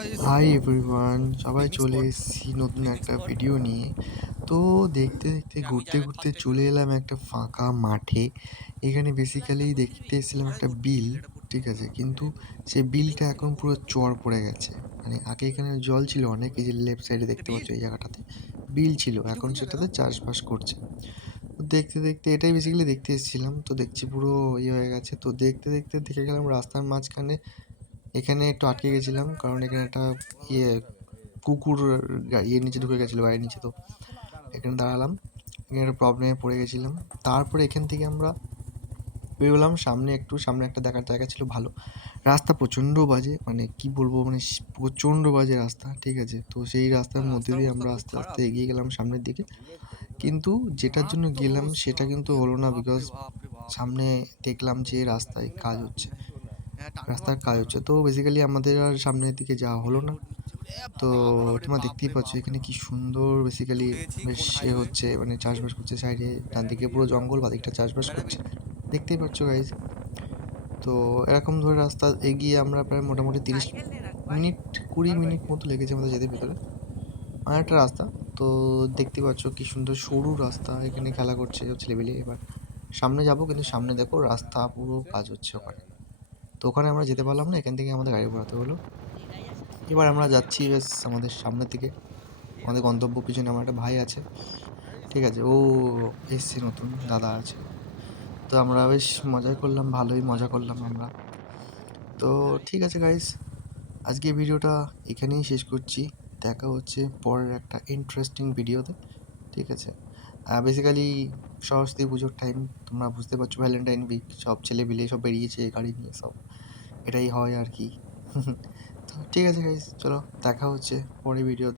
Hi everyone, সবাই চলে এসেছি নতুন একটা ভিডিও নিয়ে। তো দেখতে দেখতে ঘুরতে ঘুরতে চলে এলাম একটা ফাঁকা মাঠে। এখানে বেসিক্যালি দেখতে এসেছিলাম একটা বিল, ঠিক আছে? কিন্তু সেই বিলটা এখন পুরো চর পড়ে গেছে। মানে আগে এখানে জল ছিল অনেক, এই যে লেফট সাইডে দেখতে পাচ্ছ এই জায়গাটাতে বিল ছিল, এখন সেটাতে চাষবাস করছে। তো দেখতে দেখতে এটাই বেসিক্যালি দেখতে এসেছিলাম, তো দেখছি পুরো ইয়ে হয়ে গেছে। তো দেখতে দেখতে দেখে গেলাম রাস্তার মাঝখানে, এখানে একটু আটকে গেছিলাম কারণ এখানে একটা ইয়ে কুকুর ইয়ের নিচে ঢুকে গেছিলো, গাড়ির নিচে। তো এখানে দাঁড়ালাম, এখানে একটা প্রবলেমে পড়ে গেছিলাম। তারপরে এখান থেকে আমরা বেরোলাম সামনে, একটু সামনে একটা দেখার জায়গা ছিল ভালো। রাস্তা প্রচণ্ড বাজে, মানে কি বলবো, মানে প্রচণ্ড বাজে রাস্তা, ঠিক আছে? তো সেই রাস্তার মধ্যে দিয়ে আমরা আস্তে আস্তে এগিয়ে গেলাম সামনের দিকে। কিন্তু যেটার জন্য গেলাম সেটা কিন্তু হলো না, বিকজ সামনে দেখলাম যে রাস্তায় কাজ হচ্ছে, রাস্তার কাজ হচ্ছে। তো বেসিক্যালি আমাদের আর সামনের দিকে যাওয়া হলো না। তো তোমরা দেখতেই পাচ্ছ এখানে কি সুন্দর বেসিক্যালি বেশ হচ্ছে, মানে চাষবাস করছে সাইডে, ডান দিকে পুরো জঙ্গল, বাদিকটা চাষবাস করছে, দেখতেই পাচ্ছ গাইজ। তো এরকম ধরে রাস্তা এগিয়ে আমরা প্রায় মোটামুটি 30 মিনিট 20 মিনিট মতো লেগেছে আমাদের যেতে ভেতরে। আর একটা রাস্তা, তো দেখতে পাচ্ছ কি সুন্দর সরু রাস্তা, এখানে খেলা করছে ছেলেপিলে। এবার সামনে যাব, কিন্তু সামনে দেখো রাস্তা পুরো কাজ হচ্ছে ওখানে। তো ওখানে আমরা যেতে পারলাম না, এখান থেকে আমাদের গাড়ি ঘোরাতে হলো। এবার আমরা যাচ্ছি বেশ আমাদের সামনের দিকে, আমাদের গন্তব্য। পিছনে আমার একটা ভাই আছে, ঠিক আছে? ও এসছে, নতুন দাদা আছে। তো আমরা বেশ মজাই করলাম, ভালোই মজা করলাম আমরা। তো ঠিক আছে গাইস, আজকে ভিডিওটা এখানেই শেষ করছি। দেখা হচ্ছে পরের একটা ইন্টারেস্টিং ভিডিওতে, ঠিক আছে? বেসিক্যালি সরস্বতী পুজোর টাইম, তোমরা বুঝতে পারছো, ভ্যালেন্টাইন উইক, সব ছেলেপিলে সব বেরিয়েছে গাড়ি নিয়ে, সব এটাই হয় আর কি। তো ঠিক আছে গাইস, চলো দেখা হচ্ছে পরে ভিডিও।